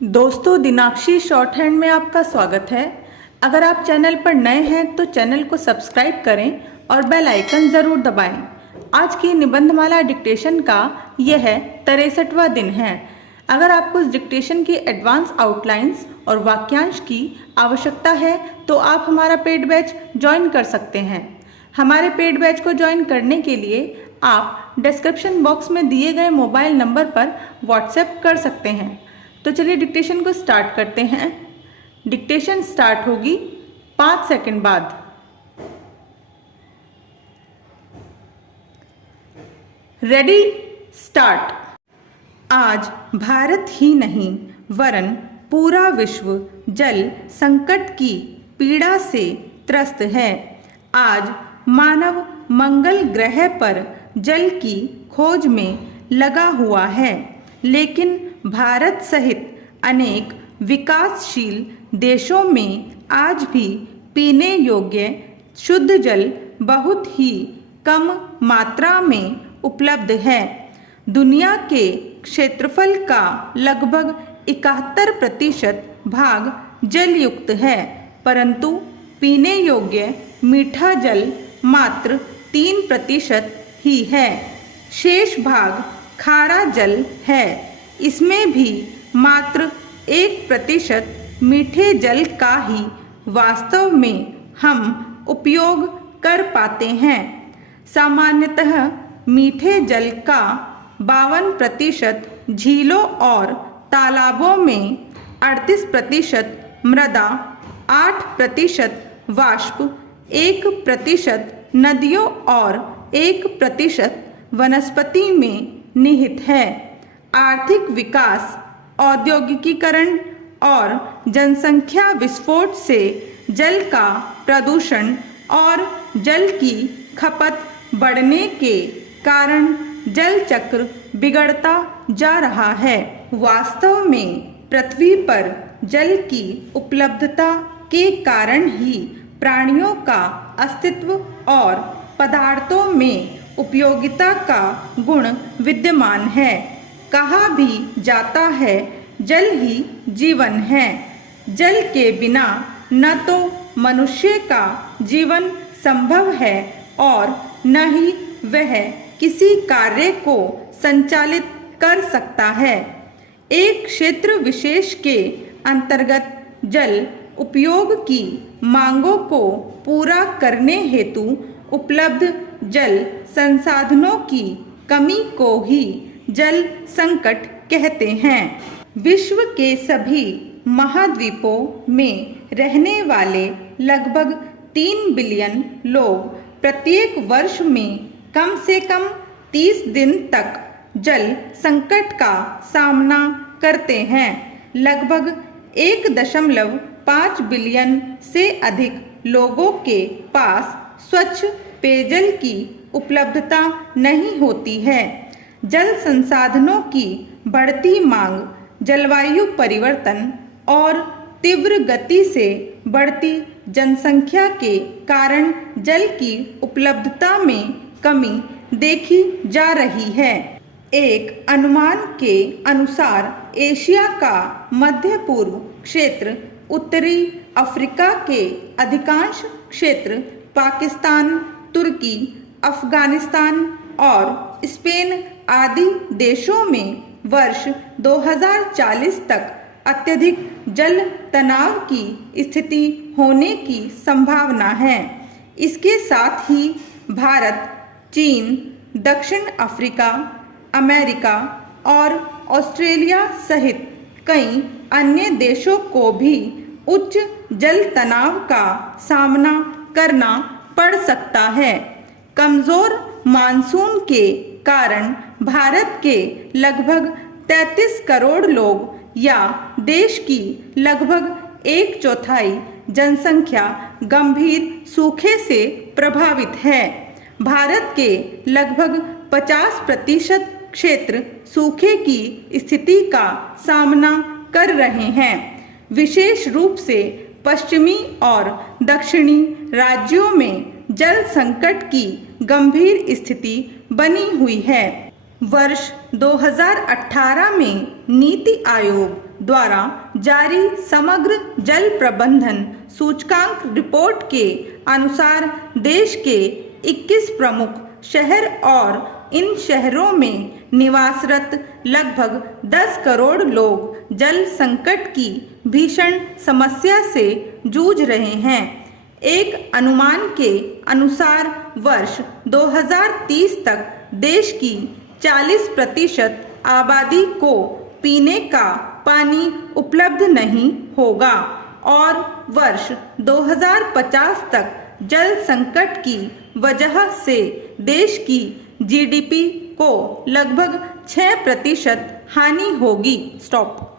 दोस्तों, दिनाक्षी short hand में आपका स्वागत है। अगर आप चैनल पर नए हैं तो चैनल को सब्सक्राइब करें और बेल आइकन ज़रूर दबाएं। आज की निबंधमाला डिक्टेशन का यह 63वां दिन है। अगर आपको इस डिक्टेशन की एडवांस आउटलाइंस और वाक्यांश की आवश्यकता है तो आप हमारा पेड बैच ज्वाइन कर सकते हैं। हमारे पेड बैच को ज्वाइन करने के लिए आप डिस्क्रिप्शन बॉक्स में दिए गए मोबाइल नंबर पर व्हाट्सएप कर सकते हैं। तो चलिए डिक्टेशन को स्टार्ट करते हैं। डिक्टेशन स्टार्ट होगी 5 सेकंड बाद। Ready, start. आज भारत ही नहीं वरन पूरा विश्व जल संकट की पीड़ा से त्रस्त है। आज मानव मंगल ग्रह पर जल की खोज में लगा हुआ है, लेकिन भारत सहित अनेक विकासशील देशों में आज भी पीने योग्य शुद्ध जल बहुत ही कम मात्रा में उपलब्ध है। दुनिया के क्षेत्रफल का लगभग 71% भाग जलयुक्त है, परंतु पीने योग्य मीठा जल मात्र 3% ही है। शेष भाग खारा जल है। इसमें भी मात्र 1% मीठे जल का ही वास्तव में हम उपयोग कर पाते हैं। सामान्यतः मीठे जल का 52% झीलों और तालाबों में, 38% मृदा, 8% वाष्प, 1% नदियों और 1% वनस्पति में निहित है। आर्थिक विकास, औद्योगिकीकरण और जनसंख्या विस्फोट से जल का प्रदूषण और जल की खपत बढ़ने के कारण जल चक्र बिगड़ता जा रहा है। वास्तव में पृथ्वी पर जल की उपलब्धता के कारण ही प्राणियों का अस्तित्व और पदार्थों में उपयोगिता का गुण विद्यमान है। कहा भी जाता है, जल ही जीवन है। जल के बिना न तो मनुष्य का जीवन संभव है और न ही वह किसी कार्य को संचालित कर सकता है। एक क्षेत्र विशेष के अंतर्गत जल उपयोग की मांगों को पूरा करने हेतु उपलब्ध जल संसाधनों की कमी को ही जल संकट कहते हैं। विश्व के सभी महाद्वीपों में रहने वाले लगभग 3 बिलियन लोग प्रत्येक वर्ष में कम से कम 30 दिन तक जल संकट का सामना करते हैं। लगभग 1.5 बिलियन से अधिक लोगों के पास स्वच्छ पेयजल की उपलब्धता नहीं होती है। जल संसाधनों की बढ़ती मांग, जलवायु परिवर्तन और तीव्र गति से बढ़ती जनसंख्या के कारण जल की उपलब्धता में कमी देखी जा रही है। एक अनुमान के अनुसार एशिया का मध्य पूर्व क्षेत्र, उत्तरी अफ्रीका के अधिकांश क्षेत्र, पाकिस्तान, तुर्की, अफगानिस्तान और स्पेन आदि देशों में वर्ष 2040 तक अत्यधिक जल तनाव की स्थिति होने की संभावना है। इसके साथ ही भारत, चीन, दक्षिण अफ्रीका, अमेरिका और ऑस्ट्रेलिया सहित कई अन्य देशों को भी उच्च जल तनाव का सामना करना पड़ सकता है। कमज़ोर मानसून के कारण भारत के लगभग 33 करोड़ लोग या देश की लगभग 1/4 जनसंख्या गंभीर सूखे से प्रभावित है। भारत के लगभग 50% क्षेत्र सूखे की स्थिति का सामना कर रहे हैं। विशेष रूप से पश्चिमी और दक्षिणी राज्यों में जल संकट की गंभीर स्थिति बनी हुई है। वर्ष 2018 में नीति आयोग द्वारा जारी समग्र जल प्रबंधन सूचकांक रिपोर्ट के अनुसार देश के 21 प्रमुख शहर और इन शहरों में निवासरत लगभग 10 करोड़ लोग जल संकट की भीषण समस्या से जूझ रहे हैं। एक अनुमान के अनुसार वर्ष 2030 तक देश की 40% आबादी को पीने का पानी उपलब्ध नहीं होगा और वर्ष 2050 तक जल संकट की वजह से देश की जीडीपी को लगभग 6% हानि होगी। स्टॉप।